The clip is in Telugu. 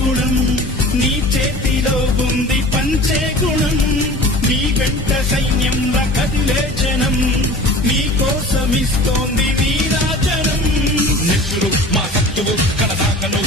గుణం, నీ చేతిలో ఉంది పంచే గుణం. నీ వెంట సైన్యంలా కదిలే జనం, నీ కోసమిస్తోంది నీరాజనం. నిప్పులు మా శత్రువు కనదాకను